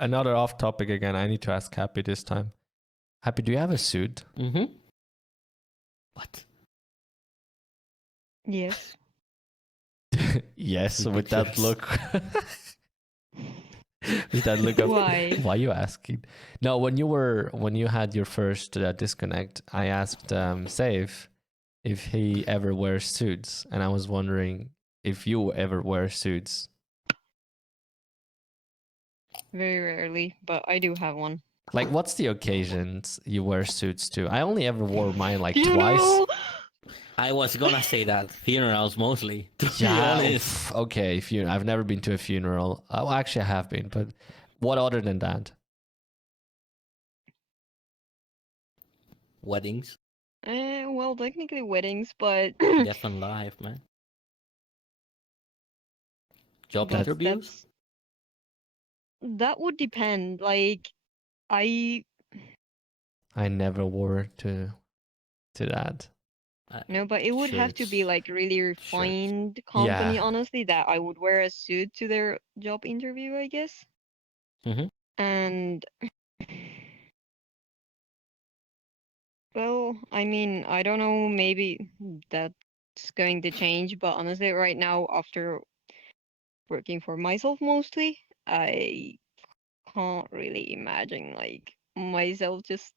another off topic again. I need to ask Happy this time. Happy, do you have a suit? Mm-hmm. What? Yes. Yes, with that Yes. look. With that look of Why? why are you asking? No, when you had your first disconnect, I asked Seyf if he ever wears suits, and I was wondering if you ever wear suits. Very rarely, but I do have one. Like, what's the occasions you wear suits to? I only ever wore mine like twice. Funeral! I was gonna say that funerals mostly. To be Yeah, honest, okay. I've never been to a funeral. Well, actually, I have been, but what other than that? weddings, Well, technically weddings, but death and life, man. Job but interviews. that would depend. Like, I never wore to that. no, but it would have to be Shirts. like really refined company, Yeah. honestly, that I would wear a suit to their job interview, I guess. Mm-hmm. And well, I mean, I don't know, maybe that's going to change, but honestly, right now, after working for myself mostly, I can't really imagine like myself just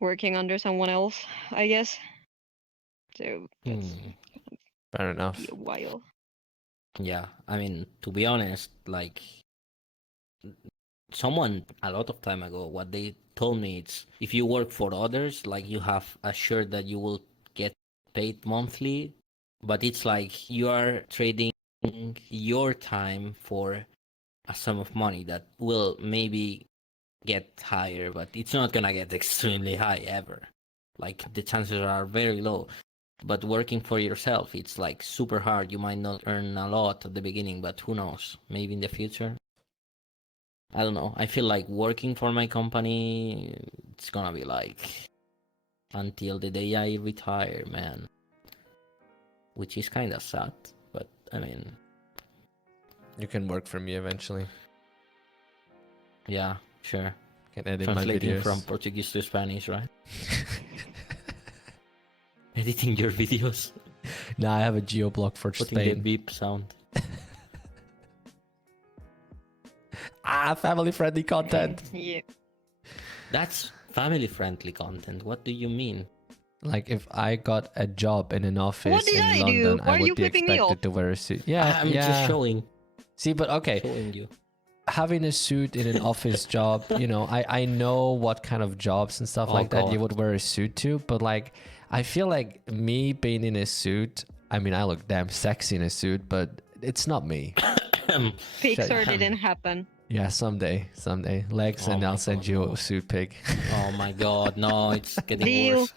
working under someone else, I guess. So that's Fair enough. be a while. Yeah, I mean, to be honest, like someone a lot of time ago, what they told me it's if you work for others, like you have assured that you will get paid monthly, but it's like you are trading your time for a sum of money that will maybe get higher, but it's not gonna get extremely high ever. Like the chances are very low. But working for yourself, it's like super hard. You might not earn a lot at the beginning, but who knows? Maybe in the future. I don't know. I feel like working for my company, it's gonna be like until the day I retire, man. Which is kind of sad, but I mean, You can work for me eventually. yeah, sure. Can edit my Translating videos. from Portuguese to Spanish, right? Editing your videos, Now I have a geo block for putting the Spain. beep sound. Family friendly content. Yeah. That's family friendly content. What do you mean? Like if I got a job in an office What did in I do? London, Why I are you would be flipping me off? expected to wear a suit. Yeah, I'm just showing See, but okay, you. having a suit in an office job, I know what kind of jobs and stuff Oh, like that you God. would wear a suit to, but like I feel like me being in a suit, I mean I look damn sexy in a suit, but it's not me. Pixar didn't happen. Yeah, someday. Legs, Oh and I'll my send God, you no. a suit pic. Oh my God, no, it's getting Deal. worse.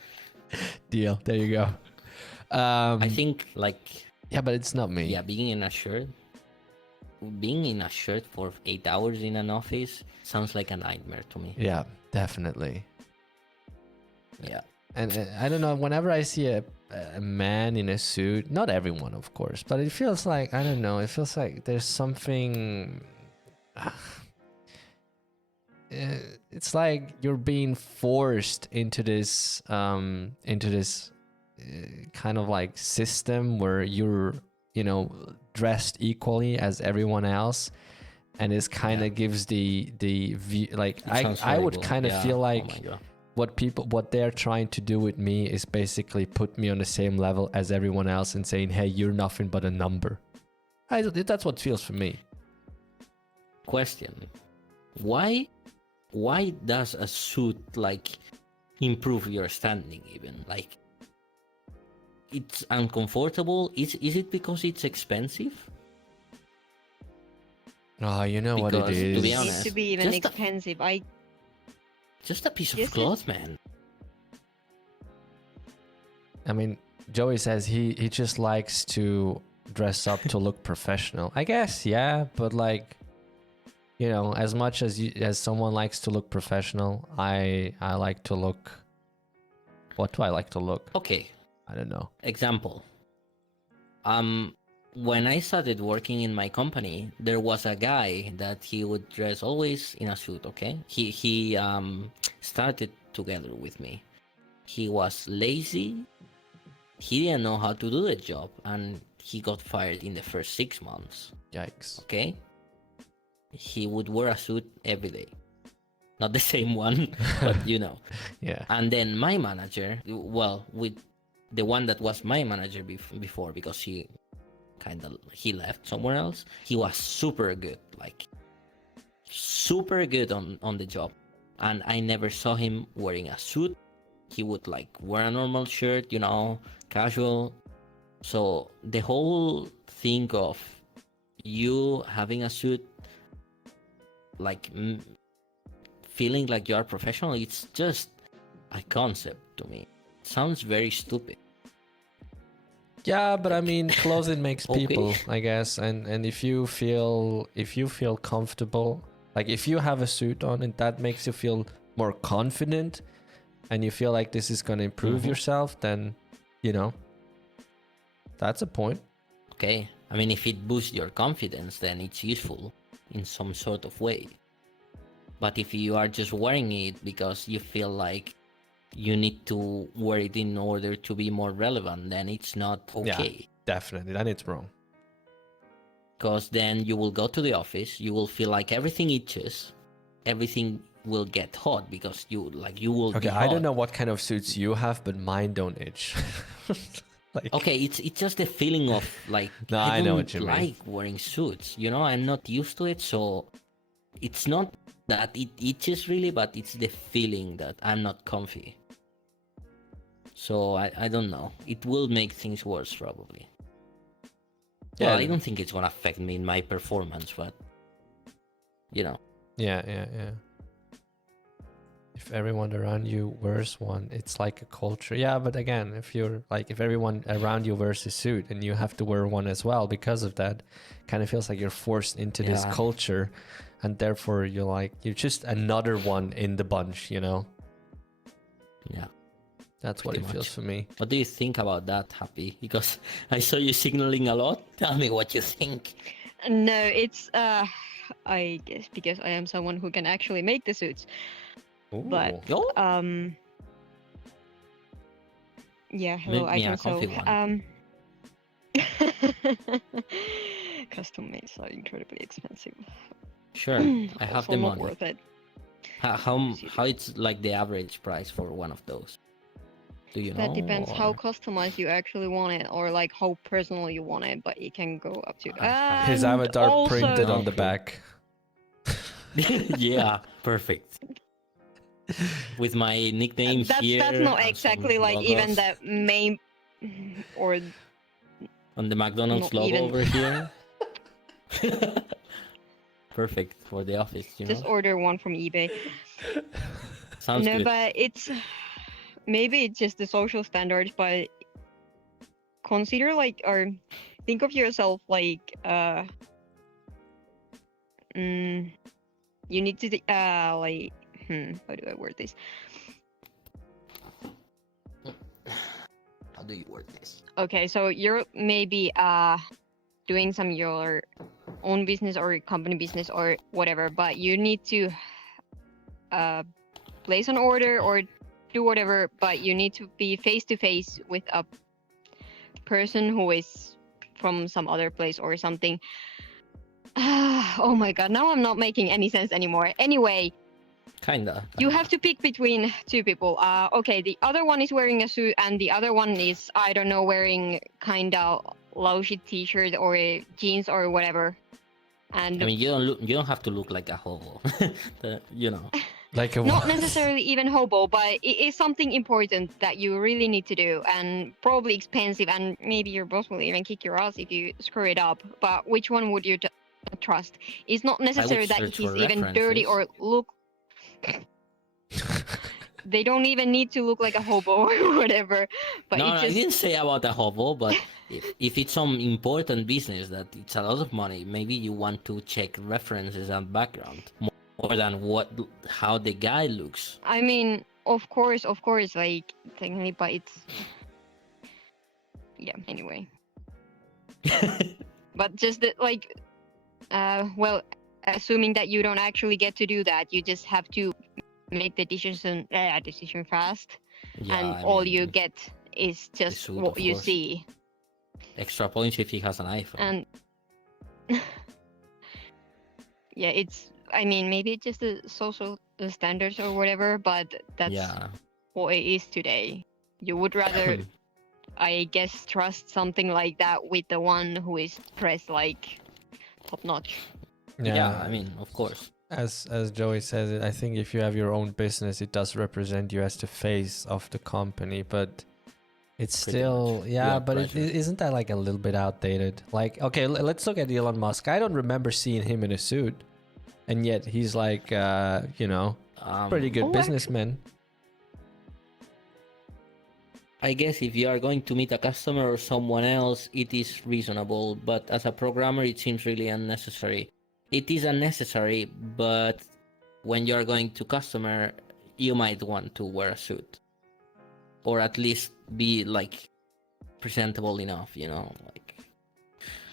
Deal. There you go. I think like Yeah, but it's not me. yeah, being in a shirt for 8 hours in an office sounds like a nightmare to me. Yeah, definitely. Yeah. And I don't know, whenever I see a man in a suit, not everyone of course, but it feels like, I don't know, it feels like there's something it's like you're being forced into this kind of like system where you're dressed equally as everyone else, and this kind of gives the view, like I would kind of feel like oh my God. what they're trying to do with me is basically put me on the same level as everyone else and saying, hey, you're nothing but a number. That's what feels for me. Question. Why does a suit like improve your standing even? Like it's uncomfortable. Is it because it's expensive? Oh, you know what it Because, to be is. honest, Needs to be even just a- expensive. Just a piece of Yes, cloth, man. I mean, Joey says he just likes to dress up to look professional. I guess, yeah, but like, as much as someone likes to look professional, I like to look. What do I like to look? Okay. I don't know. Example. when I started working in my company, there was a guy that he would dress always in a suit. Okay, he started together with me. He was lazy. He didn't know how to do the job, and he got fired in the first 6 months. Yikes. Okay, he would wear a suit every day, not the same one, but you know. Yeah. And then my manager, well, with the one that was my manager before, because he left somewhere else. He was super good, like super good on the job, and I never saw him wearing a suit. He would like wear a normal shirt, you know, casual. So the whole thing of you having a suit, like feeling like you are professional, it's just a concept to me. It sounds very stupid. Yeah, but I mean, clothing makes Okay. people, I guess, and if you feel comfortable, like if you have a suit on and that makes you feel more confident, and you feel like this is going to improve yourself, then you know that's a point. Okay, I mean, if it boosts your confidence, then it's useful in some sort of way. But if you are just wearing it because you feel like you need to wear it in order to be more relevant, then it's not okay. Yeah, definitely, then it's wrong. Because then you will go to the office, you will feel like everything itches, everything will get hot because you will Okay, be hot. I don't know what kind of suits you have, but mine don't itch. Like, okay, it's just the feeling of like No, I I know don't what you mean. like wearing suits. You know, I'm not used to it, so it's not that it itches really, but it's the feeling that I'm not comfy. So I don't know. It will make things worse probably. Yeah. Well, I don't think it's gonna affect me in my performance, but you know. Yeah. If everyone around you wears one, it's like a culture. Yeah, but again, if everyone around you wears a suit and you have to wear one as well because of that, kind of feels like you're forced into this Yeah. culture, and therefore you're just another one in the bunch, you know? Yeah. That's what Pretty it feels much. for me. What do you think about that, Happy? Because I saw you signaling a lot. Tell me what you think. No, it's I guess because I am someone who can actually make the suits. But Yo, yeah, hello, make I me a can sew. comfy one. Custom made are incredibly expensive. Sure, I have Also the not money. worth it. How it's like the average price for one of those? Do you know? That depends how or- customized you actually want it, or like how personal you want it. But it can go up to. His And avatar also, printed on the Okay. back. Yeah, perfect. With my nicknames here. that's not and exactly some like even logos the main or on the McDonald's not logo even. over here. Perfect for the office, you Just know. order one from eBay. Sounds No, good. but it's maybe it's just the social standards, but consider like or think of yourself like you need to like how do I word this? How do you word this? Okay, so you're maybe doing some your own business or company business or whatever, but you need to place an order or do whatever, but you need to be face to face with a person who is from some other place or something. Oh my god, now I'm not making any sense anymore. Anyway, Kinda. you have to pick between two people. Okay, the other one is wearing a suit and the other one is, I don't know, wearing kinda lousy t-shirt or jeans or whatever. And I mean, you don't have to look like a hobo. You know. Like a not what? necessarily even hobo, but it is something important that you really need to do and probably expensive, and maybe your boss will even kick your ass if you screw it up. But which one would you trust? It's not necessary that search he's for even dirty or references. look. They don't even need to look like a hobo or whatever. But No, it no, I just didn't say about a hobo, but if it's some important business that it's a lot of money, maybe you want to check references and background more than how the guy looks. I mean, of course, like technically, but it's yeah. Anyway. But just that, like, well, assuming that you don't actually get to do that, you just have to make the decision fast, Yeah, and I all you mean, get is the just suit, what of you course. see. Extra points if he has an iPhone. And yeah, it's, I mean, maybe it's just the social standards or whatever, but that's Yeah. what it is today. You would rather, I guess, trust something like that with the one who is pressed like top notch. Yeah, I mean, of course. As Joey says it, I think if you have your own business, it does represent you as the face of the company, but it's Pretty still much. yeah, You are but pressured. isn't that like a little bit outdated? Like, okay, let's look at Elon Musk. I don't remember seeing him in a suit, and yet he's like, pretty good Oh, businessman. I guess if you are going to meet a customer or someone else, it is reasonable, but as a programmer, it seems really unnecessary. It is unnecessary, but when you are going to customer, you might want to wear a suit, or at least be like presentable enough. Like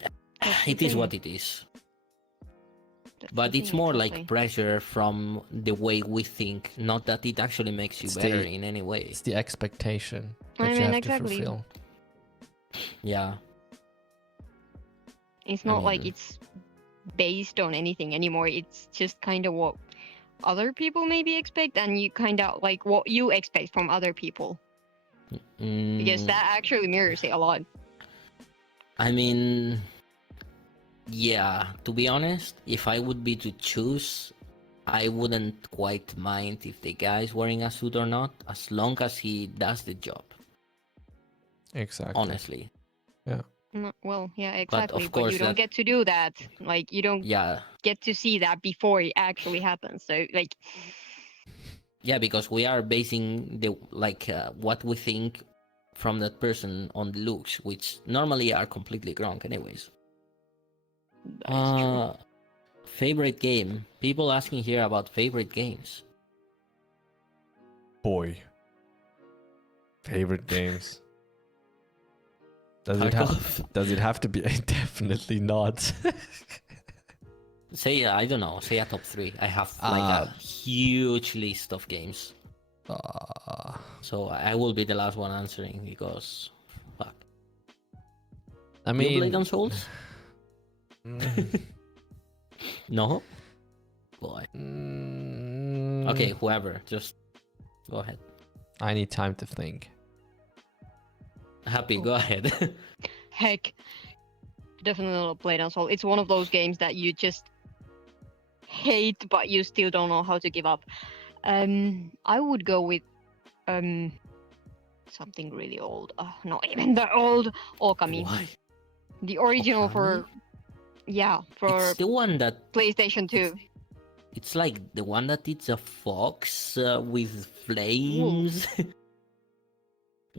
that's the it is thing. what it is. That's But the it's thing, more exactly. like pressure from the way we think, not that it actually makes you It's better the- in any way. It's the expectation that I you mean, have exactly. to fulfill. Yeah. It's I not like mean, it's based on anything anymore. It's just kind of what other people maybe expect, and you kind of like what you expect from other people, because that actually mirrors it a lot. I mean, yeah, to be honest, if I would be to choose, I wouldn't quite mind if the guy is wearing a suit or not, as long as he does the job, Exactly. honestly. Yeah. Well, yeah, But exactly. of But course, you don't that, get to do that. Like, you don't yeah, get to see that before it actually happens. So, like, yeah, because we are basing the what we think from that person on the looks, which normally are completely wrong, anyways. that is true. Favorite game? People asking here about favorite games. Boy. Favorite games. Does it have to be? Definitely not. Say, I don't know, say a top 3. I have like a huge list of games. So I will be the last one answering because, fuck. I You mean, played on Souls? No? Boy. Okay, whoever, just go ahead. I need time to think. Happy, go ahead. Heck, definitely not played on Soul. It's one of those games that you just hate, but you still don't know how to give up. I would go with something really old. Not even that old. Okami. Why? The original for It's the one that PlayStation 2. It's like the one that it's a fox with flames.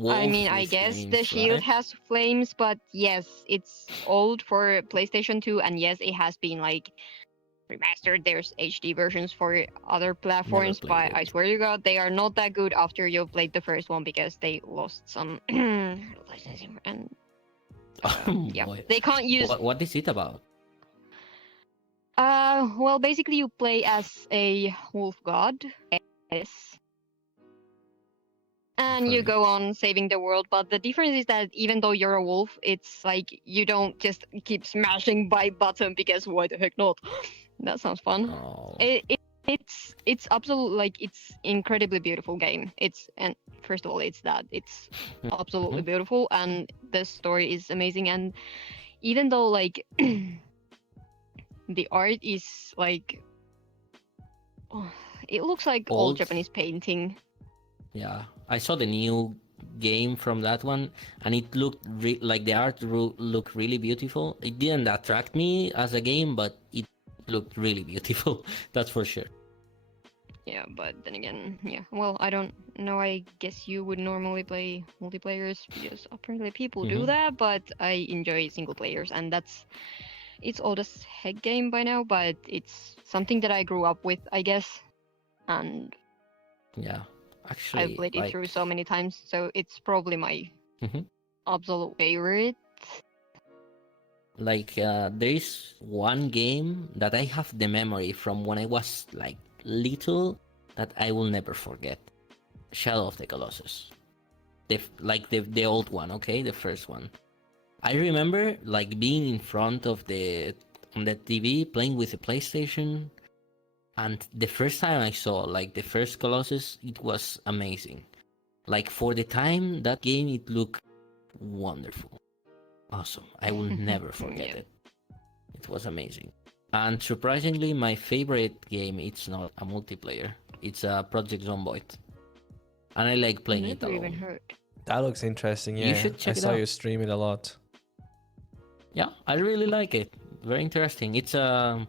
I mean, Wolf I with guess flames, the shield right? has flames, but yes, it's old for PlayStation 2, and yes, it has been like remastered. There's HD versions for other platforms, played but I it. swear to God, they are not that good after you've played the first one because they lost some licensing and yeah, Boy. they can't use. What is it about? Well, basically, you play as a wolf god, yes, and you Heard it. go on saving the world. But the difference is that even though you're a wolf, it's like you don't just keep smashing by button because why the heck not? That sounds fun. Oh. It's absolutely like it's incredibly beautiful game. And first of all, it's absolutely beautiful, and the story is amazing. And even though like the art is like it looks like old Old? Japanese painting. Yeah. I saw the new game from that one, and it looked like the art looked really beautiful. It didn't attract me as a game, but it looked really beautiful. That's for sure. Yeah, but then again, yeah. Well, I don't know. I guess you would normally play multiplayers because apparently people do that, but I enjoy single players, and it's old as heck game by now, but it's something that I grew up with, I guess, and Yeah. Actually, I've played it through so many times, so it's probably my absolute favorite. There is one game that I have the memory from when I was like little that I will never forget. Shadow of the Colossus. The old one, okay, the first one. I remember like being in front of on the TV playing with the PlayStation, and the first time I saw like the first Colossus, it was amazing. Like for the time that game, it looked wonderful, awesome. I will never forget Yeah. it. It was amazing. And surprisingly, my favorite game, it's not a multiplayer. It's a Project Zomboid, and I like playing it Never even alone. heard. That looks interesting. You Yeah, should I check it saw out. you stream it a lot. Yeah, I really like it. Very interesting. It's a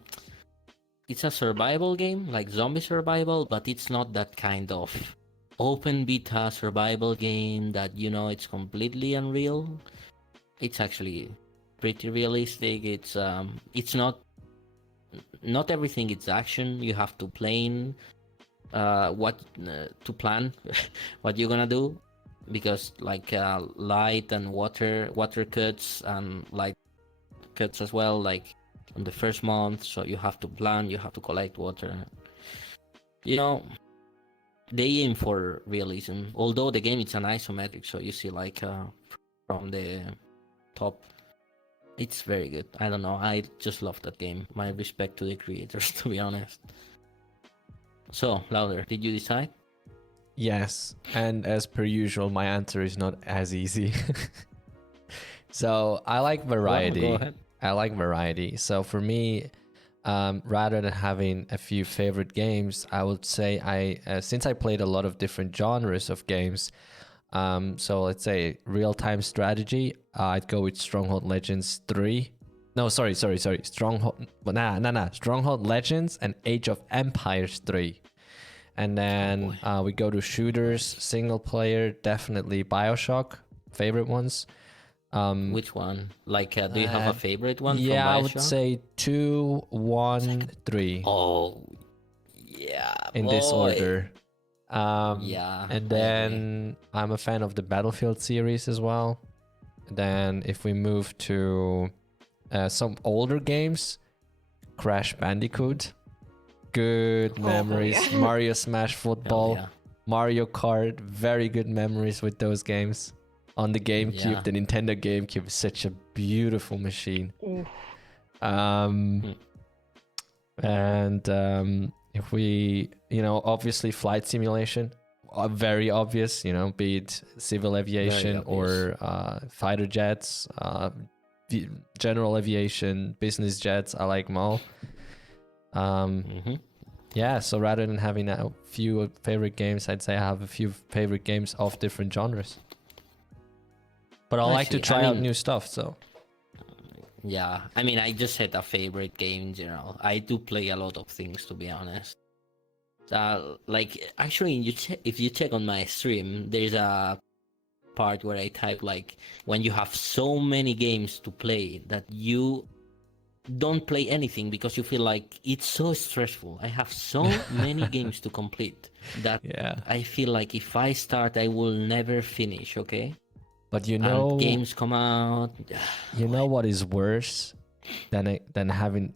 survival game, like zombie survival, but it's not that kind of open beta survival game that it's completely unreal. It's actually pretty realistic. It's not everything it's action. You have to plan what to plan what you're gonna do, because light and water cuts and light cuts as well, like on the first month. So you have to plan, you have to collect water. You know, they aim for realism. Although the game is an isometric, so you see from the top. It's very good. I don't know. I just love that game. My respect to the creators, to be honest. So, Louder, did you decide? Yes, and as per usual, my answer is not as easy. So I like variety. Well, go ahead. I like variety. So for me, rather than having a few favorite games, I would say since I played a lot of different genres of games, so let's say real-time strategy, I'd go with Stronghold Legends 3. No, sorry. Stronghold Legends and Age of Empires 3. And then we go to shooters, single player, definitely BioShock, favorite ones. Which one? Do you have a favorite one from Yeah, I BioShock? would say 2, 1, 3 Oh, yeah. in this boy. order. Yeah, And I agree. then I'm a fan of the Battlefield series as well. Then if we move to some older games, Crash Bandicoot, good Oh, memories. yeah. Mario Smash Football, yeah. Mario Kart, very good memories with those games. On the GameCube, Yeah. the Nintendo GameCube is such a beautiful machine. Oof. And if we, obviously flight simulation, very obvious, be it civil aviation or fighter jets, general aviation, business jets, I like them all. Yeah, so rather than having a few favorite games, I'd say I have a few favorite games of different genres. But I like to try out new stuff, so. Yeah, I just said a favorite game in general. I do play a lot of things, to be honest. Actually, if you check on my stream, there's a part where I type when you have so many games to play that you don't play anything because you feel like it's so stressful. I have so many games to complete that I feel like if I start, I will never finish, okay? But and games come out. You know what is worse than having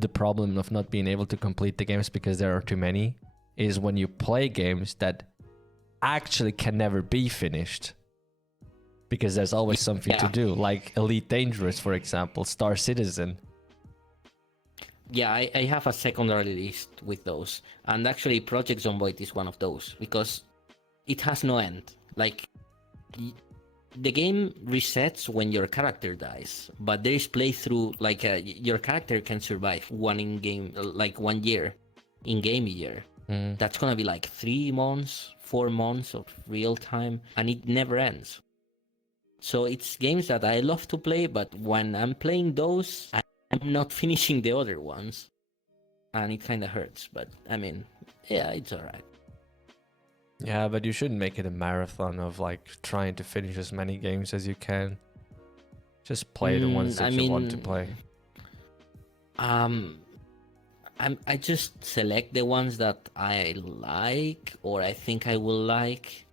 the problem of not being able to complete the games because there are too many, is when you play games that actually can never be finished because there's always something to do, like Elite Dangerous, for example, Star Citizen. Yeah, I have a secondary list with those, and actually Project Zomboid is one of those because it has no end. The game resets when your character dies, but there is playthrough. Your character can survive 1 year, in-game year. That's gonna be 3 months, 4 months of real time, and it never ends. So it's games that I love to play, but when I'm playing those, I'm not finishing the other ones, and it kind of hurts. But yeah, it's alright. Yeah, but you shouldn't make it a marathon of trying to finish as many games as you can. Just play the ones that you want to play. I just select the ones that I like or I think I will like,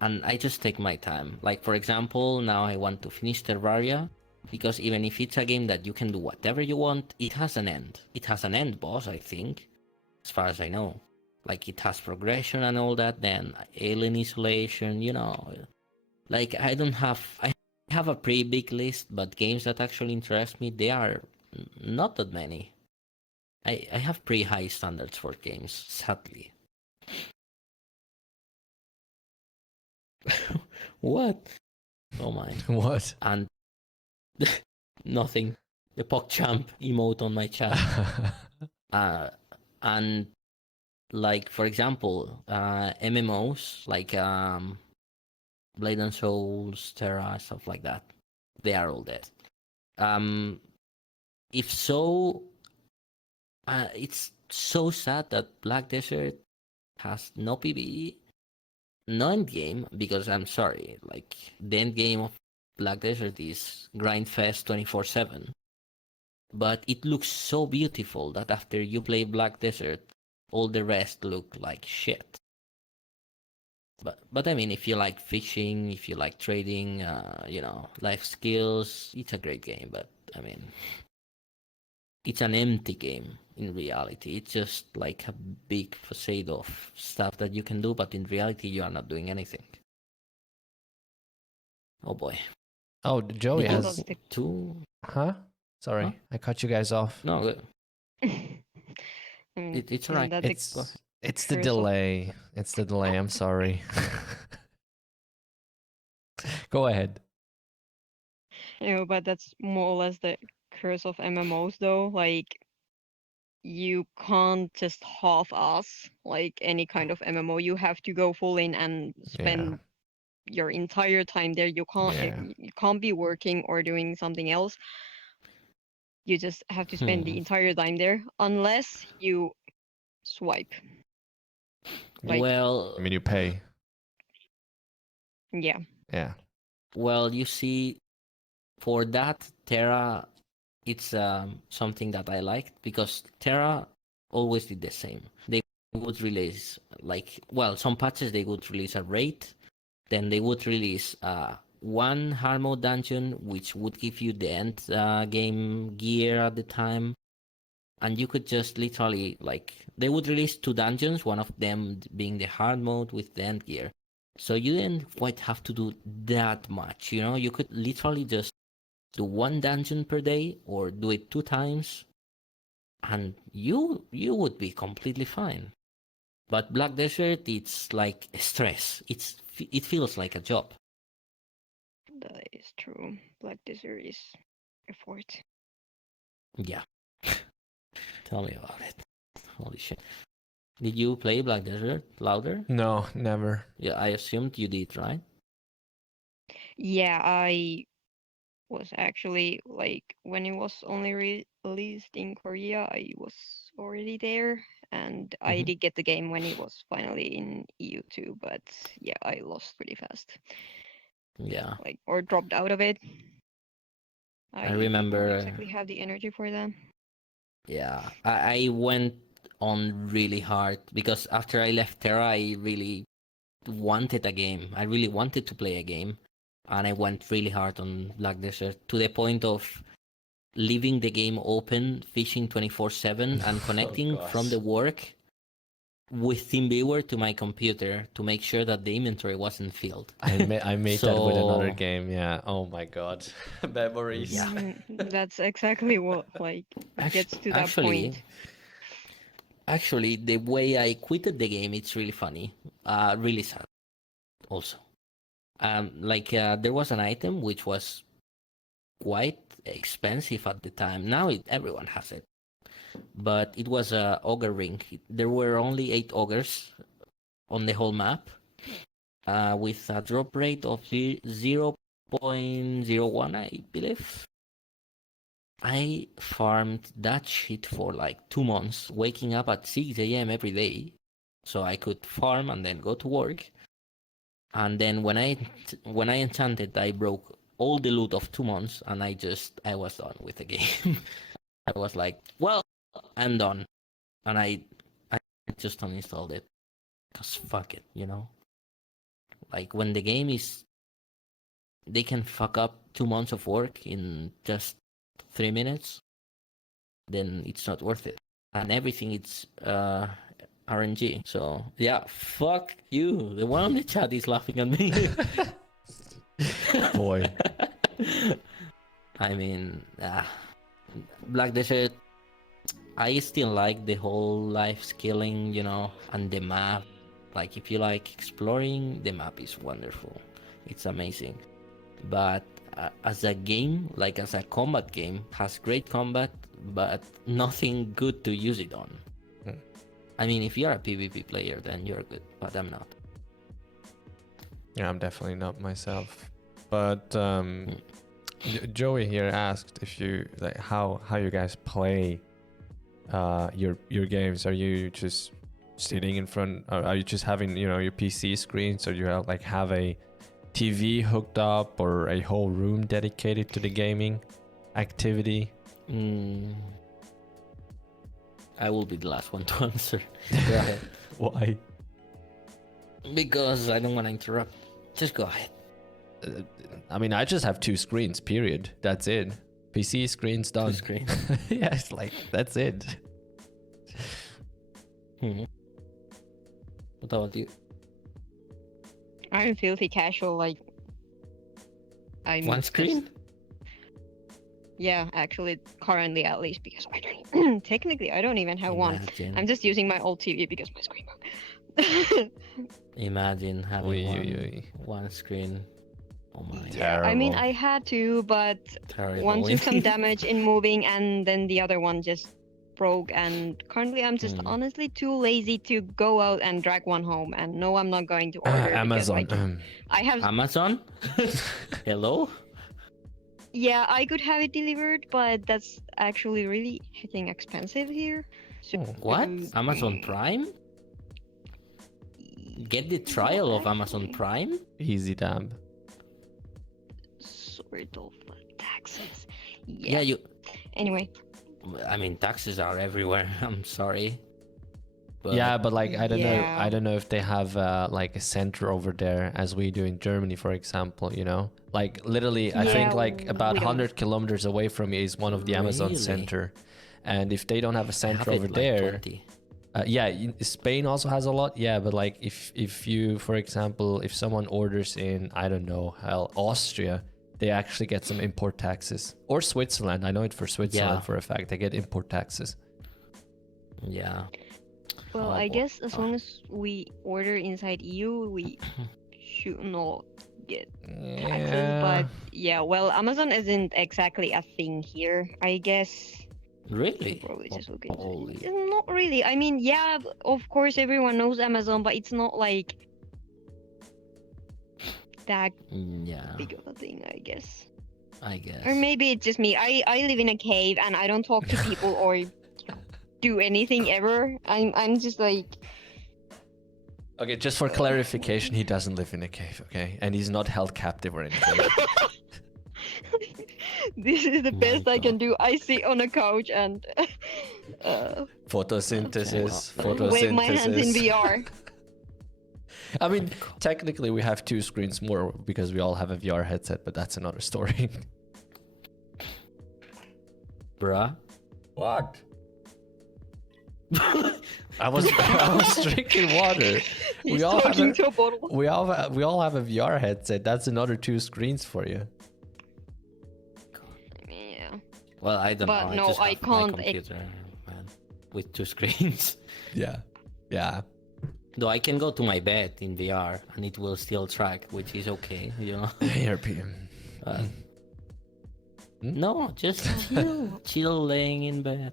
and I just take my time. For example, now I want to finish Terraria, because even if it's a game that you can do whatever you want, it has an end. It has an end boss, I think, as far as I know. Like, it has progression and all that, then alien isolation, Like, I have a pretty big list, but games that actually interest me, they are not that many. I have pretty high standards for games, sadly. What? Oh my. What? And nothing. The PogChamp emote on my chat. And like, for example, MMOs like Blade and Souls, Terra, stuff like that, they are all dead. If so, it's so sad that Black Desert has no PvE, no end game, because I'm sorry, like, the end game of Black Desert is grindfest 24/7. But it looks so beautiful that after you play Black Desert, all the rest look like shit. But I mean, if you like fishing, if you like trading, life skills, it's a great game. But I mean, it's an empty game in reality. It's just like a big facade of stuff that you can do, but in reality, you are not doing anything. Oh boy. Oh, Joey Did you has two. Huh? Sorry, Huh? I cut you guys off. No, Mm, it's isn't alright. that It's the curse of- delay. It's the delay. I'm sorry. Go ahead. but that's more or less the curse of MMOs, though. Like, you can't just half-ass like any kind of MMO. You have to go full in and spend your entire time there. You can't be working or doing something else. You just have to spend the entire time there, unless you swipe. Like, Well, I mean, you pay. yeah. Yeah. well, you see, for that, Terra, it's something that I liked, because Terra always did the same. They would release, like, well, some patches they would release a raid, then they would release one hard mode dungeon, which would give you the end game gear at the time. And you could just literally, like, they would release two dungeons, one of them being the hard mode with the end gear. So you didn't quite have to do that much, You could literally just do one dungeon per day or do it 2 times, and you would be completely fine. But Black Desert, it's like stress. It feels like a job. That is true. Black Desert is effort. Yeah. Tell me about it. Holy shit. Did you play Black Desert louder? No, never. Yeah, I assumed you did, right? Yeah, I was actually like when it was only released in Korea, I was already there, and I Mhm. did get the game when it was finally in EU too. But yeah, I lost pretty fast, Yeah. like, or dropped out of it. I I did not remember. exactly have the energy for that. Yeah, I went on really hard because after I left Terra, I really wanted a game. I really wanted to play a game, and I went really hard on Black Desert to the point of leaving the game open, fishing 24/7, and connecting from the work with TeamViewer to my computer to make sure that the inventory wasn't filled. I made that with another So game. Yeah. Oh my god. Memories. yeah, That's exactly what like gets to that actually, point. actually, the way I quitted the game, it's really funny, really sad also. There was an item which was quite expensive at the time. Now everyone has it, but it was a ogre ring. There were only 8 ogres on the whole map, with a drop rate of 0.01, I believe. I farmed that shit for like 2 months, waking up at 6 a.m. every day, so I could farm and then go to work. And then when I enchanted, I broke all the loot of 2 months, and I was done with the game. I was like, well, I'm done, and I just uninstalled it, cause fuck it, Like, when the game is, they can fuck up 2 months of work in just 3 minutes, then it's not worth it. And everything it's RNG. So yeah, fuck you. The one on the chat is laughing at me. Boy. I mean, Black Desert, I still like the whole life scaling, and the map. Like, if you like exploring, the map is wonderful. It's amazing. But as a game, like as a combat game, has great combat, but nothing good to use it on. I mean, if you're a PvP player, then you're good, but I'm not. Yeah, I'm definitely not myself. But Joey here asked if you like how you guys play your games. Are you just sitting in front, or are you just having your PC screens, or you have a TV hooked up, or a whole room dedicated to the gaming activity? I will be the last one to answer. Go ahead. Why? Because I don't want to interrupt. Just go ahead. I mean, I just have 2 screens, period. That's it. PC screens done. 2 screens. Yeah, it's like, that's it. What about you? I'm filthy casual. Like, I'm One screen? Yeah, actually, currently at least, because I don't. Technically, I don't even have one. Imagine. I'm just using my old TV because my screen broke. Imagine having Oy. one screen. Oh my god. Yeah, I mean, Terrible. I had to, but Terrible. one took some damage in moving, and then the other one just broke. And currently, I'm just honestly too lazy to go out and drag one home. And no, I'm not going to order because, Amazon. like, I have. Amazon? Hello? Yeah, I could have it delivered, but that's actually really hitting expensive here. So, What? Amazon mm, Prime? Get the trial of Amazon actually. Prime? Easy dab. Sort of taxes. Yeah, you. Anyway, I mean, taxes are everywhere. I'm sorry. But Yeah, but like I don't Yeah. know if they have like a center over there as we do in Germany, for example. Like literally, I think Yeah, like about we don't. 100 kilometers away from me is one of the Amazon Really? center, and if they don't have a I center have it over like there, 20. yeah, Spain also has a lot. Yeah, but like if you, for example, if someone orders in, I don't know, Austria, they actually get some import taxes, or Switzerland. I know it for Switzerland Yeah. for a fact. They get import taxes. Yeah. Well, Oh, I boy. guess as long as we order inside EU, we should not get taxes. But yeah, well, Amazon isn't exactly a thing here, I guess. Really? Probably just look into Holy. it. Not really. I mean, yeah, of course everyone knows Amazon, but it's not like that Yeah, big of a thing, I guess. I guess. Or maybe it's just me. I live in a cave and I don't talk to people or do anything ever. I'm just like, Okay, just for clarification, he doesn't live in a cave, okay? And he's not held captive or anything. this is the My best I can God. do. I sit on a couch and Photosynthesis, wave my hands in photosynthesis. VR. I mean, technically we have 2 screens more because we all have a VR headset, but that's another story. Bruh. What? I was drinking water. He's We all have talking a- to a bottle. We all have a VR headset. That's another 2 screens for you. Yeah. Well, I don't But know. no, just I have my can't computer, man, with 2 screens. Yeah. Yeah. Though I can go to my bed in VR and it will still track, which is okay, European. No, just chill laying in bed.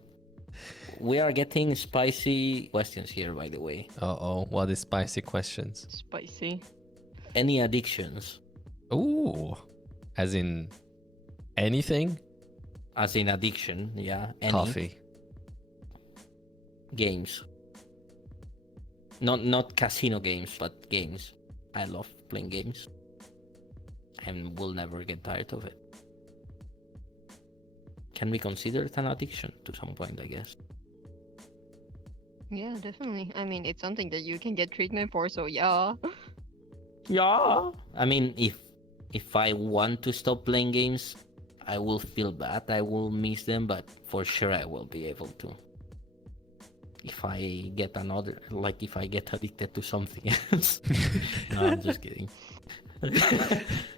We are getting spicy questions here, by the way. Uh-oh, what is spicy questions? Spicy. Any addictions? Ooh. As in anything? As in addiction, yeah. Any Coffee. games. Not casino games, but games. I love playing games. And will never get tired of it. Can we consider it an addiction to some point, I guess? Yeah, definitely. I mean, it's something that you can get treatment for, so yeah. Yeah. I mean, if if I want to stop playing games, I will feel bad. I will miss them, but for sure I will be able to. If I get if I get addicted to something else. No, I'm just kidding.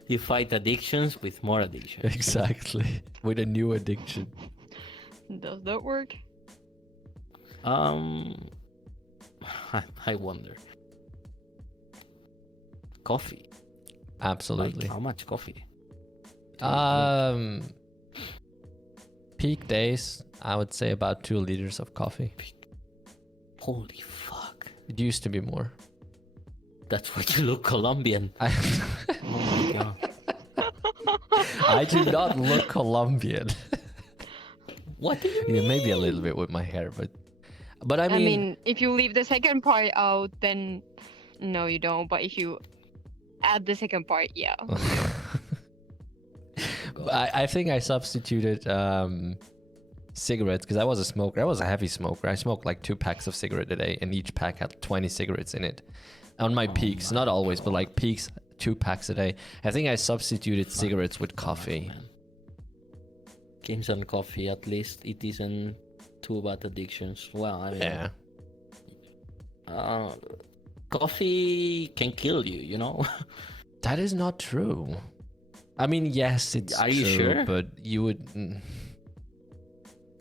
You fight addictions with more addictions. Exactly. With a new addiction. Does that work? I wonder. Coffee. Absolutely. Like, how much coffee? Peak days, I would say about 2 liters of coffee. Holy fuck. It used to be more. That's why you look Colombian. I, Oh my god. I do not look Colombian. What do you Yeah, mean? maybe a little bit with my hair, but I mean, if you leave the second part out, then no, you don't. But if you add the second part, yeah. I think I substituted cigarettes because I was a smoker. I was a heavy smoker. I smoked like 2 packs of cigarette a day, and each pack had 20 cigarettes in it. On my peaks, not always, but like peaks, 2 packs a day. I think I substituted cigarettes with coffee. Man. Games and coffee, at least it isn't too bad addictions. Well, I mean, Yeah. Coffee can kill you, you know? That is not true. I mean, yes, it's Are you true, sure? but you would.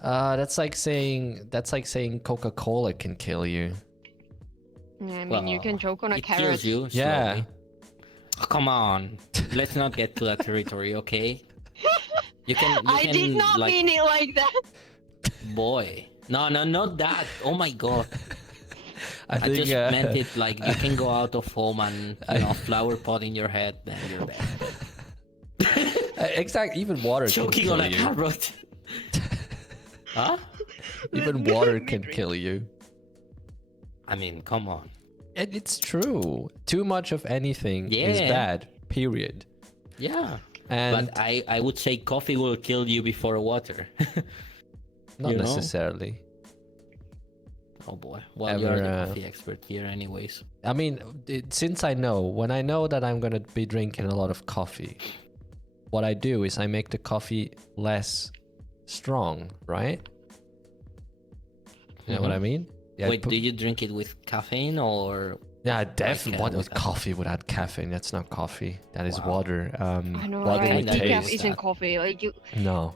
That's like saying Coca-Cola can kill you. I mean, you can choke on a it carrot. kills you Yeah. slowly. Oh, come on. Let's not get to that territory, okay? You can I did not like, mean it like that. boy. No, not that. Oh my god. I I think just meant it like you can go out of home and a flower pot in your head, then you're dead. exactly. Even water Choking can on kill a you. carrot. Huh? Even water can kill you. I mean, come on. And it's true. Too much of anything is Yeah. bad. Period. Yeah. And But I would say coffee will kill you before water. not you know? necessarily. Oh boy. Well, you're the Ever, coffee expert here anyways. I mean, since when I know that I'm gonna be drinking a lot of coffee, what I do is I make the coffee less strong, right? You know what I mean? Yeah, Wait, do you drink it with caffeine or? yeah, definitely. What with without- coffee without caffeine? That's not coffee. That is Wow. water. I know, Water right? with kinda Decaf taste. isn't that. coffee. Like No.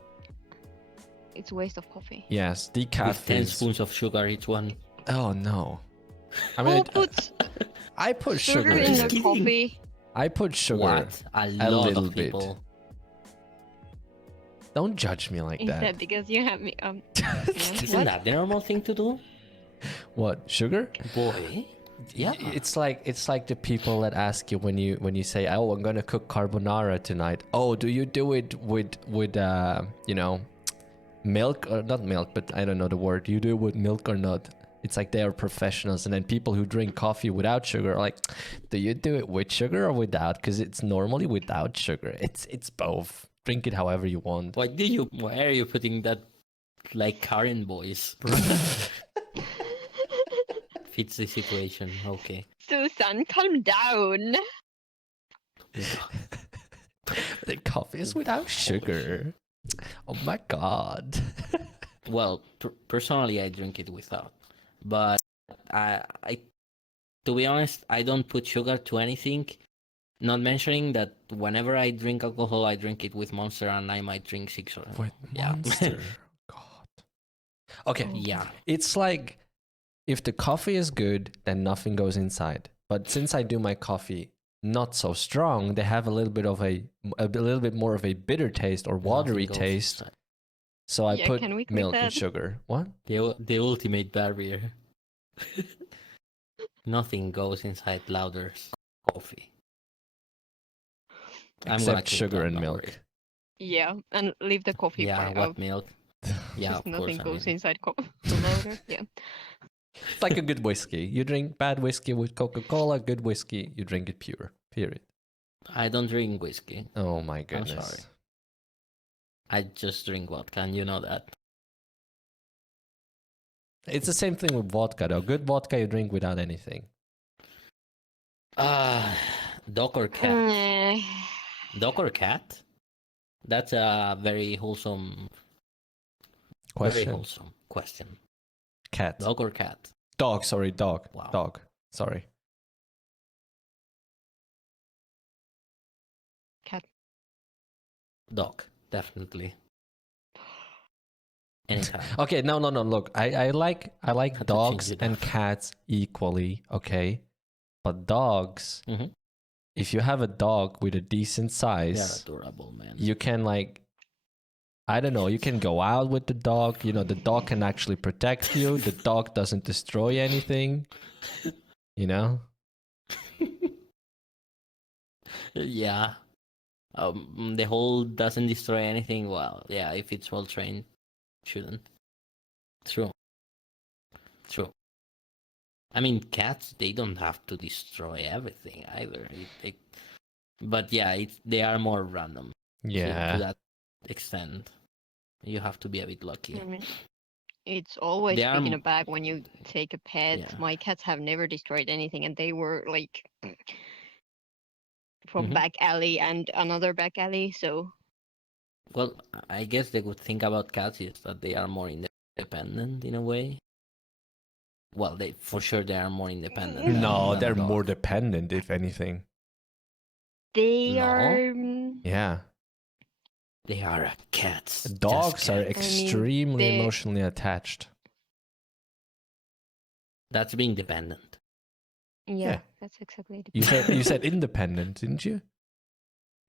it's a waste of coffee. Yes, With decaf 10 is. spoons of sugar each one. Oh no. I mean, Who puts I put sugar sugar in in the it. kidding. coffee? I put sugar. What? A lot little of bit. people. Don't judge me like Is that. that because you have me? Isn't What? that the normal thing to do? What, sugar? Boy. Yeah. It's like the people that ask you when you say, "Oh, I'm gonna cook carbonara tonight." Oh, do you do it with milk or not milk? But I don't know the word. Do you do it with milk or not? It's like they are professionals, and then people who drink coffee without sugar are like, "Do you do it with sugar or without?" Because it's normally without sugar. It's both. Drink it however you want. Why are you putting that like Karen voice? Fits the situation. Okay. Susan, calm down. The coffee is without sugar. Oh my god. Well, personally, I drink it without. But I, to be honest, I don't put sugar to anything. Not mentioning that whenever I drink alcohol, I drink it with Monster, and I might drink 6 or With Yeah. Monster. God. Okay. yeah. It's like if the coffee is good, then nothing goes inside. But since I do my coffee not so strong, they have a little bit more of a bitter taste or watery Nothing goes taste. inside. So I Yeah, put can we quit milk and that? sugar. What? The ultimate barrier. Nothing goes inside Lauder's coffee. I'm gonna Except keep sugar that, and don't milk. worry. Yeah, and leave the coffee Yeah, part what out. milk? Yeah, Just of course. nothing I goes mean, inside the loader. Yeah. It's like a good whiskey. You drink bad whiskey with Coca-Cola, good whiskey, you drink it pure. Period. I don't drink whiskey. Oh my I'm goodness. sorry. I just drink vodka, and you know that. It's the same thing with vodka though. Good vodka you drink without anything. Dog or cat? Mm, Dog or cat? That's a very wholesome Question. question. Cat. Dog or cat? Dog. Sorry, dog. Wow. Dog. Sorry. Cat. Dog, definitely. Anytime. Okay, no. Look, I like Had to change dogs it and up. cats equally. Okay, but dogs. Mhm. If you have a dog with a decent They're size, adorable, man. you can like, I don't know, you can go out with the dog. You know, the dog can actually protect you. The dog doesn't destroy anything. You know. Yeah. The whole doesn't destroy anything. Well, yeah, if it's well trained, shouldn't. True. True. I mean, cats, they don't have to destroy everything either. But yeah, they are more random. To Yeah. that extent, you have to be a bit lucky. I mean, it's always They are big in a bag when you take a pet. Yeah. My cats have never destroyed anything, and they were like from Mhm. back alley and another back alley. So Well, I guess the good thing about cats is that they are more independent in a way. Well, they for sure they are more independent No, than a they're more dog. dependent, if anything. they No, are. Yeah. they are cats. Just Dogs are cats. extremely they- emotionally attached. That's being dependent. Yeah, that's exactly the You said independent, didn't you?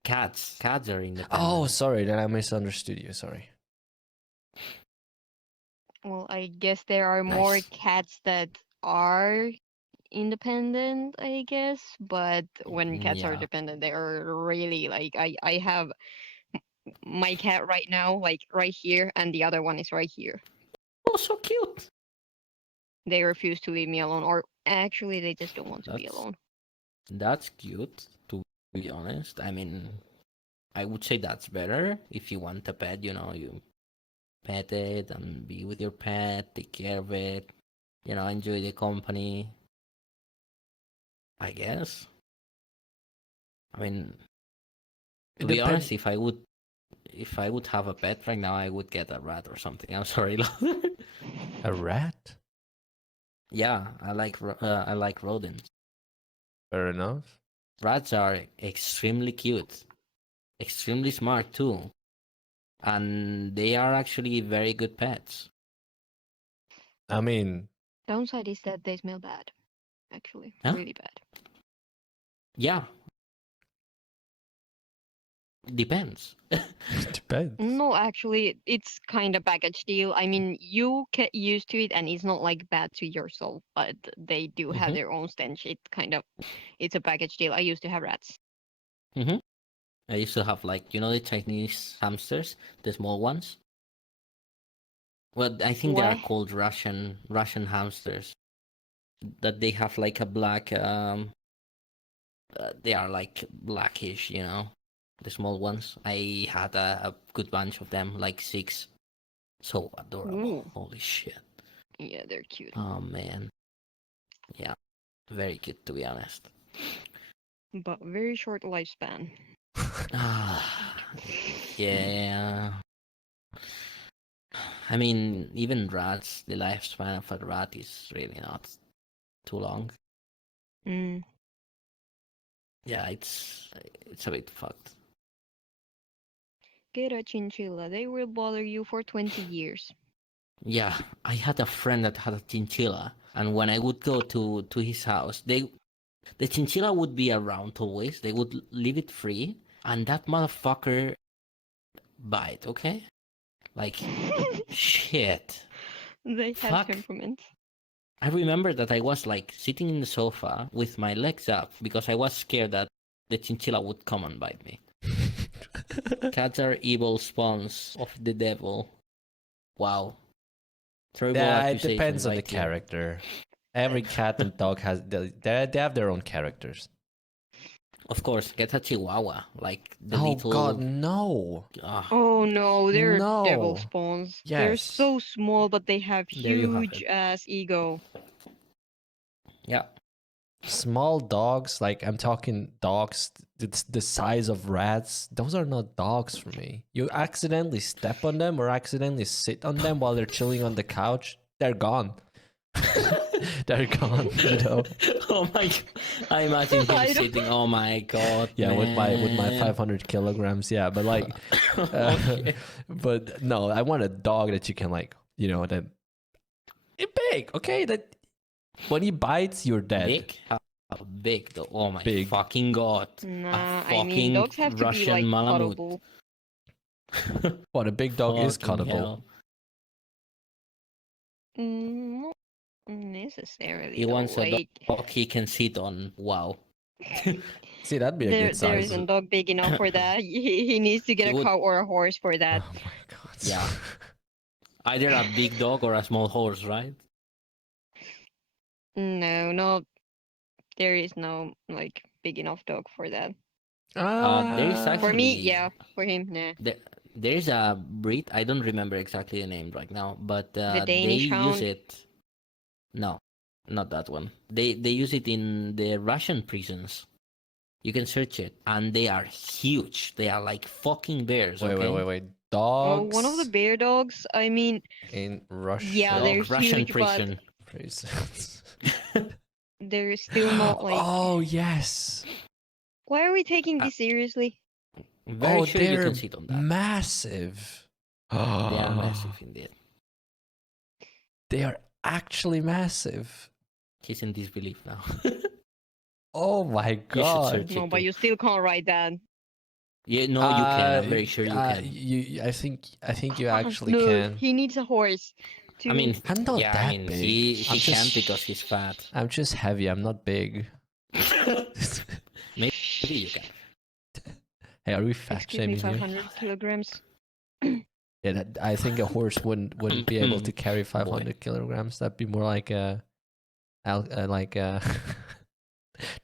Cats are independent. Oh, sorry, then I misunderstood you. Sorry. Well, I guess there are more Nice. cats that are independent, I guess, but when cats are Yeah. dependent, they are really like I have my cat right now, like right here, and the other one is right here. Oh, so cute. They refuse to leave me alone, or actually, they just don't want to be That's alone. that's cute. To be honest, I mean, I would say that's better if you want a pet. You pet it and be with your pet, take care of it. Enjoy the company. I guess. I mean, to It be honest, depends. if I would have a pet right now, I would get a rat or something. I'm sorry. A rat? Yeah, I like rodents. Fair enough. Rats are extremely cute, extremely smart too, and they are actually very good pets. I mean, Downside is that they smell bad, actually, Huh? really bad. Yeah, depends. it depends. No, actually, it's kind of package deal. I mean, you get used to it, and it's not like bad to yourself, but they do have Mhm. their own stench. It's a package deal. I used to have rats. Mhm. I used to have like the Chinese hamsters, the small ones. Well, I think they are What? called Russian hamsters. That they have like a black they are like blackish, the small ones. I had a good bunch of them, like 6. So adorable. Ooh. Holy shit. Yeah, they're cute. Oh man. Yeah. Very cute, to be honest. But very short lifespan. Yeah. I mean, even rats, the lifespan of a rat is really not too long. Mm. Yeah, it's a bit fucked. Get a chinchilla. They will bother you for 20 years. Yeah, I had a friend that had a chinchilla, and when I would go to his house, the chinchilla would be around always. They would leave it free, and that motherfucker bite. Okay, like shit. They have Fuck. temperament. I remember that I was like sitting in the sofa with my legs up because I was scared that the chinchilla would come and bite me. Cats are evil spawns of the devil. Wow. Terrible Yeah, it accusation depends on the right here. character. Every cat and dog has they have their own characters. Of course, get a chihuahua, like the Oh little. God, no, Oh no, they're devil no. spawns. They're Yes. so small, but they have There you have huge it. ass ego. Yeah, Small dogs, like I'm talking dogs it's the size of rats, those are not dogs for me. You accidentally step on them or accidentally sit on them while they're chilling on the couch, they're gone. They're gone, you know. Oh my god. I imagine him I don't- sitting. Oh my god. Yeah, with my man. 500 kilograms, yeah, but like Okay. but no, I want a dog that you can like, you know, that it's big, okay, that when he bites you're dead. Big? How big though? Oh my Big. fucking god. Nah, A I mean, fucking dogs have to be Russian like Malamute. cuddable. What, a big dog is Fucking cuttable. hell. Not necessarily. He though, wants a like, dog he can sit on. Wow. See, that'd be a there good size. isn't a dog big enough for that. He needs to get He a would- cow or a horse for that. Oh my god. Yeah. Either a big dog or a small horse, right? No, no, there is no like big enough dog for that. There is For me, Actually- yeah. For him, nah. There's a breed. I don't remember exactly the name right now, but they Danish use Hound? it. No, not that one. They use it in the Russian prisons. You can search it, and they are huge. They are like fucking bears. Wait, okay? wait. Oh, Dogs one of the bear dogs. I mean, in Russia. Yeah, they're Dog, Russian huge, but- prison. prisons. they're still not like. Oh yes. Why are we taking this seriously? Very Oh, sure you they're can sit on that. massive. They are massive indeed. They are actually massive. He's in disbelief now. Oh my should god. search No, it but too. you still can't write that. Yeah, no, you can. I'm very sure you can. I think you actually No, can. he needs a horse. To... I mean, I'm not yeah, that I mean, big. he I'm can't just- because he's fat. I'm just heavy. I'm not big. Maybe you can. Hey, are we fat excuse me, shaming here? 500 kilograms. Yeah, I think a horse wouldn't be able to carry 500 Boy. kilograms. That'd be more like a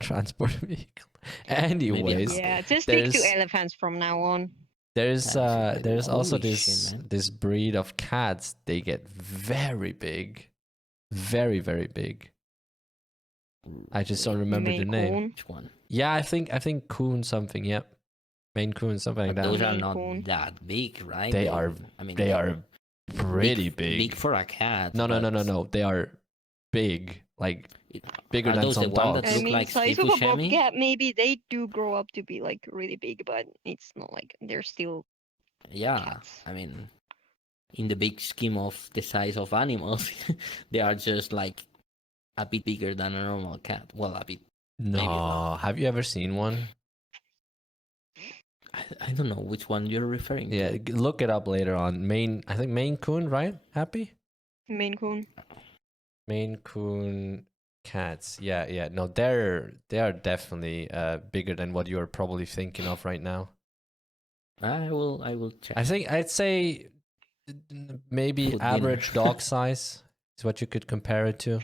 transport vehicle. Anyways, Yeah. Yeah, just stick to there's- elephants from now on. there's Absolutely. there's also Holy this shit, man. this breed of cats. They get very big, very very big. I just don't remember the Maine name. Coon. Which one? Yeah, I think Coon something. Yep, Maine Coon something like But that. those are Maine not Coon. that big, right? They are- I mean, They are pretty big. Big for a cat. No. but They are big, like it- bigger are than those some the one that dogs. I look mean, like size Steve of a Buscemi? bobcat, maybe they do grow up to be like really big, but it's not like they're still Yeah, cats. I mean, in the big scheme of the size of animals, they are just like a bit bigger than a normal cat. Well, a bit. No, not. have you ever seen one? I don't know which one you're referring to. Yeah, look it up later on. I think Maine Coon, right? Happy? Maine Coon. Maine Coon cats. Yeah. No, they are definitely bigger than what you're probably thinking of right now. I will check. I'd say maybe Food dinner. average dog size is what you could compare it to.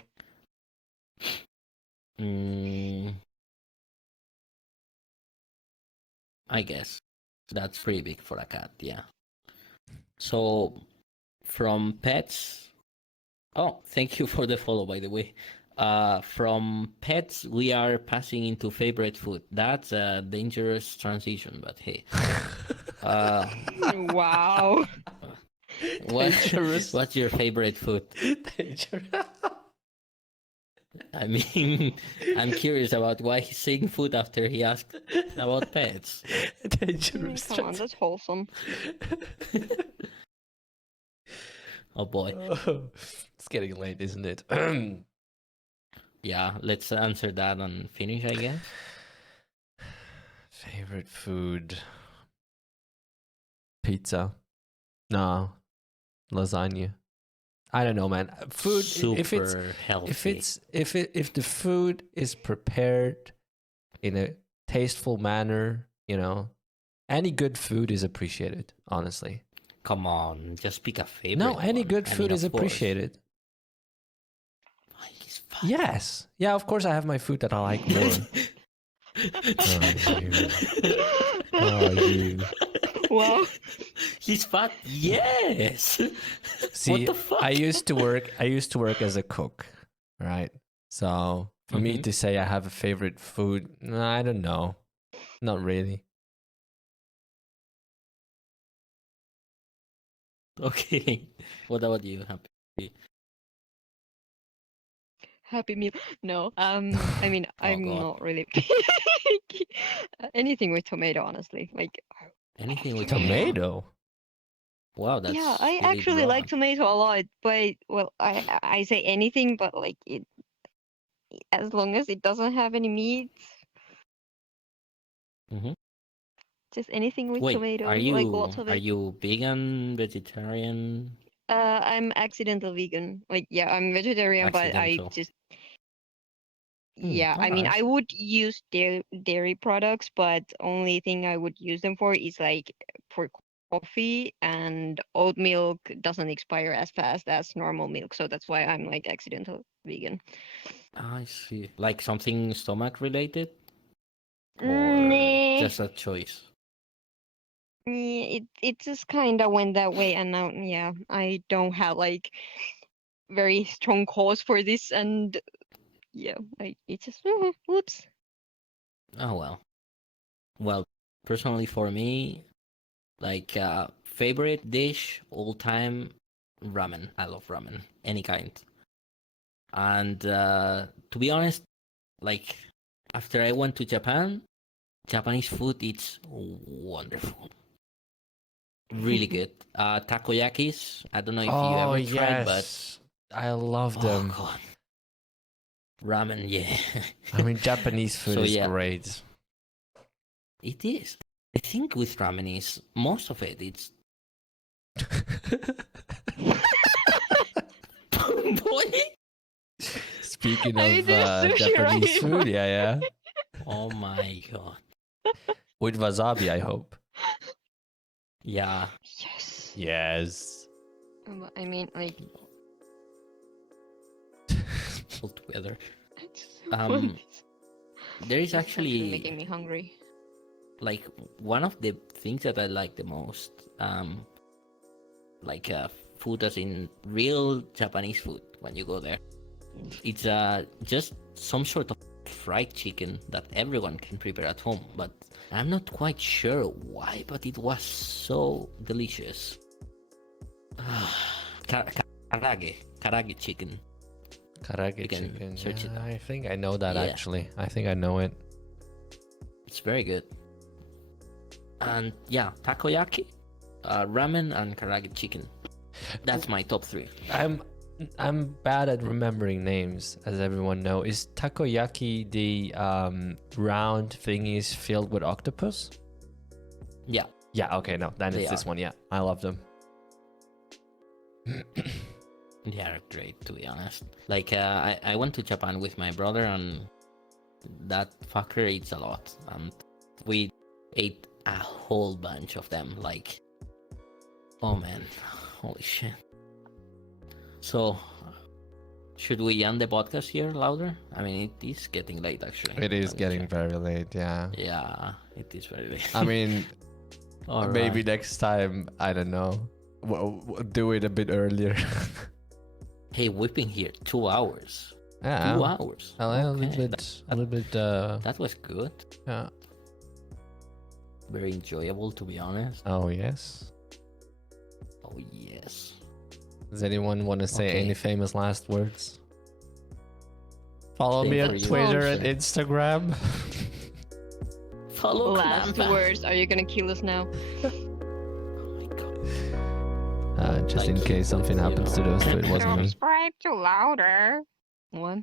I guess that's pretty big for a cat. Yeah. So, from pets. Oh, thank you for the follow, by the way. From pets, we are passing into favorite food. That's a dangerous transition, but hey. Wow. Dangerous. What's your favorite food? Dangerous. I mean, I'm curious about why he's saying food after he asked about pets. Dangerous. Come on, that's wholesome. Oh boy. It's getting late, isn't it? Yeah, let's answer that and finish, I guess. Favorite food? Pizza. No. Lasagna. I don't know, man. Food. Super if it's healthy. if the food is prepared in a tasteful manner, you know, any good food is appreciated. Honestly. Come on, just pick a favorite. No, any one. good I food mean, is of course. appreciated. He's fat. Yes. Yeah, of course I have my food that I like more. Oh, you. Wow. He's fat. Yes. See, the fuck? I used to work as a cook, right? So For me Mhm. to say I have a favorite food, I don't know. Not really. Okay. What about you, Happy? Happy Meal. No. I mean, Oh I'm God. not really anything with tomato, honestly. Like, I love Anything with tomato. tomato. Tomato. Wow, Yeah, that's I really actually like broad. tomato a lot, but well, I say anything, but like it, as long as it doesn't have any meat, Hmm. just anything with Wait, tomato, like lots of are it. you vegan, vegetarian, I'm accidental vegan. Like, yeah, I'm vegetarian, but I accidental? just, Hmm. yeah, All I mean, right. I would use dairy products, but only thing I would use them for is like for coffee, and oat milk doesn't expire as fast as normal milk, so that's why I'm like accidental vegan. I see. Like something stomach related, or Nah, just a choice? it just kind of went that way, and now, yeah, I don't have like very strong cause for this, and yeah, it just whoops. Oh well. Well, personally for me, like favorite dish all time, ramen. I love ramen, any kind. And to be honest, like after I went to Japan, Japanese food it's wonderful, really good. Takoyakis. I don't know if you Oh ever tried, but yes. I love oh them. god, ramen. Yeah. I mean, Japanese food So is yeah, great. it is. I think with ramen is most of it. It's boy. Speaking I mean, of there's sushi Japanese right food, now. yeah, yeah. Oh my god. With wasabi, I hope. Yeah. Yes. Yes. I mean, like, All together. it's so funny. There is This is actually actually making me hungry. like one of the things that I like the most. Like food as in real Japanese food when you go there. It's just some sort of fried chicken that everyone can prepare at home, but I'm not quite sure why, but it was so delicious. Karage chicken. Karage You can chicken. search it Yeah, up. I think I know that Yeah, actually. I think I know it. it's very good. And yeah, takoyaki, ramen, and karage chicken. That's my top three. I'm bad at remembering names, as everyone know. Is takoyaki the round thingies filled with octopus? Yeah, Yeah, okay, no, then they it's are. this one. Yeah, I love them. They are great, to be honest. Like, I went to Japan with my brother, and that fucker eats a lot. And we ate a whole bunch of them. Like, oh man, holy shit. So, should we end the podcast here louder? I mean, it is getting late, actually. It is Let me getting check. very late, yeah. Yeah, it is very late. I mean, All maybe right. next time, I don't know. We'll do it a bit earlier. Hey, we've been here 2 hours. Yeah, 2 hours. a Okay, little bit, that was good. yeah. Very enjoyable, to be honest. Oh, yes. Oh yes. Does anyone want to say Okay. any famous last words? Follow Same me for on you, Twitter and Anderson. Instagram. Follow Last Clampa. words. Are you gonna kill us now? Oh my god. Just in Like, case something happens to those two, it wasn't me. Subscribe to louder. What?